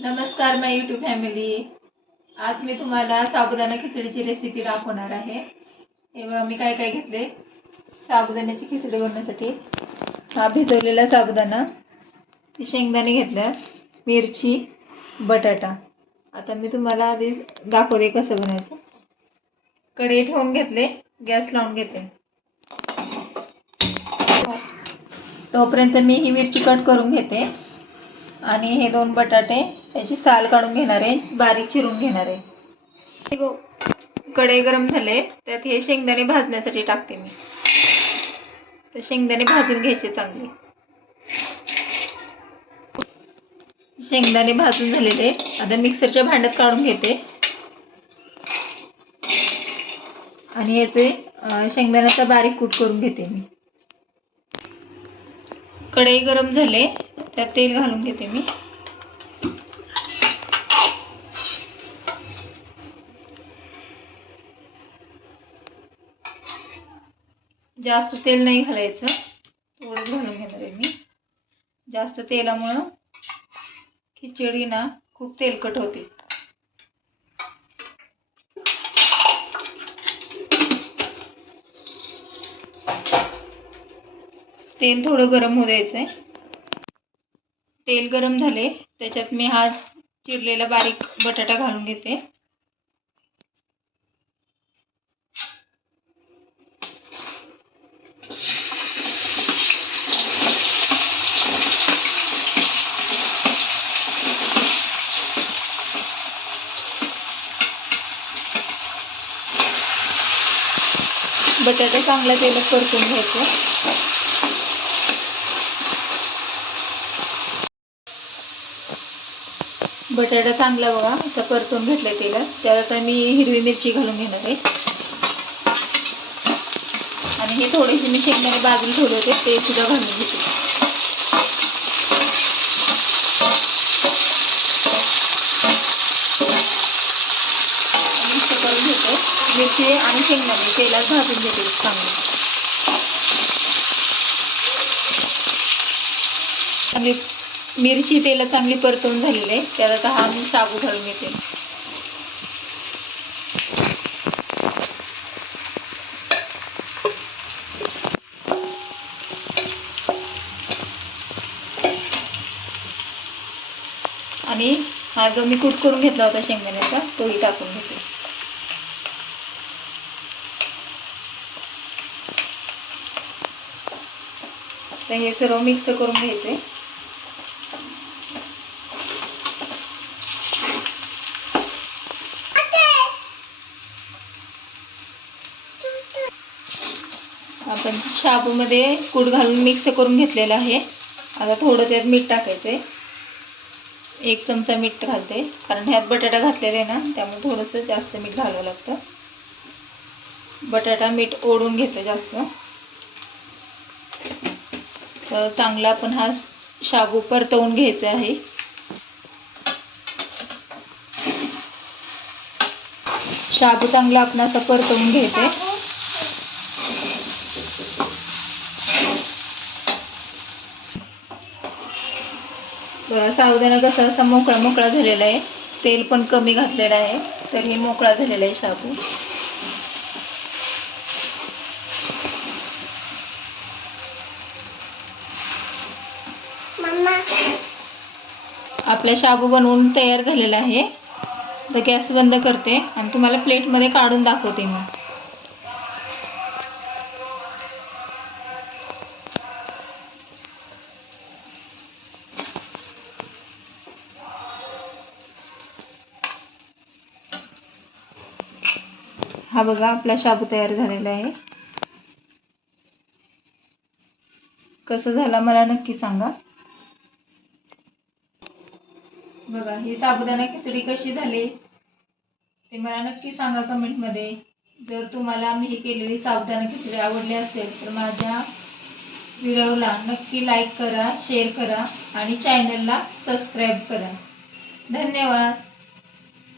नमस्कार माय YouTube family. आज मी तुम्हाला साबुदाणा खिचडीची रेसिपी दाखवणार आहे. हे बघा मी काय काय घेतले साबुदाण्याची खिचडी बनवण्यासाठी. हा भिजवलेला साबुदाणा, शेंगदाणे घेतल्या, मिरची, बटाटा. आता मी तुम्हाला आधी दाखवते कसं बनायचं. कढई ठेवून घेतले, गॅस लावून घेते. तोपर्यंत मी ही मिरची कट करून घेते आणि हे 2 बटाटे याची साल काढून घेणार आहे, बारीक चिरून घेणार आहे. कढई गरम झाले, त्यात हे शेंगदाणे भाजण्यासाठी टाकते मी. तर शेंगदाणे भाजून घ्यायचे चांगले. शेंगदाणे भाजून झालेले आता मिक्सरच्या भांड्यात काढून घेते आणि याचे शेंगदाण्याचा बारीक कूट करून घेते मी. कढई गरम झाले, त्यात तेल घालून घेते मी. जास्त तेल नाही घालायचं, थोडं घालून घेणार आहे मी. जास्त तेलामुळं खिचडी ना खूप तेलकट होते. तेल थोडं गरम होऊ द्यायचंय. तेल गरम झाले, त्याच्यात मी हा चिरलेला बारीक बटाटा घालून घेते. बटाटा चांगला तेलात परतून घ्यायचा. बटाटा चांगला बघा असा परतून घेतलाय तेलात. त्यात आता मी हिरवी मिरची घालून घेणार आहे आणि हे थोडेसे मी शेंगदाणे बाजूला ठेवले होते ते सुद्धा घालून घेते. मिक्स करून घेते. मिरची आणि शेंगदाणे तेलात भाजून घेते चांगली. मिरची तेलात चांगली परतून झालेली आहे. त्यात आता हा मी शाबू घालून घेते. आणि हा जो मी कूट करून घेतला होता शेंगदाण्याचा तोही टाकून घेते. तर हे सर्व मिक्स करून घ्यायचे. आपण शाबूमध्ये कूट घालून मिक्स करून घेतलेलं आहे. आता थोडं त्यात मीठ टाकायचंय. 1 चमचा मीठ घालते, कारण ह्यात बटाटा घातलेला आहे ना, त्यामुळे थोडंसं जास्त मीठ घालावं लागतं. बटाटा मीठ ओढून घेतो जास्त. तर चांगला आपण हा शाबू परतवून घ्यायचा आहे. शाबू चांगला आपण असं परतवून घ्यायचंय. साबुदाणा कसा असा मोकळा मोकळा झालेला आहे. तेल पण कमी घातलेलं आहे, तर हे मोकळा झालेला आहे शाबू. आपला शाबू बनवून तयार झालेला आहे. तर गॅस बंद करते आणि तुम्हाला प्लेटमध्ये काढून दाखवते मी. हा बघा आपला शाबू तयार झालेला आहे. कसं झाला मला नक्की सांगा. बघा ही साबुदाणा खिचडी कशी झाली ते मला नक्की सांगा कमेंटमध्ये. जर तुम्हाला मी ही केलेली साबुदाणा खिचडी आवडली असेल तर माझ्या व्हिडिओला नक्की लाईक करा, शेअर करा आणि चॅनलला सबस्क्राईब करा. धन्यवाद.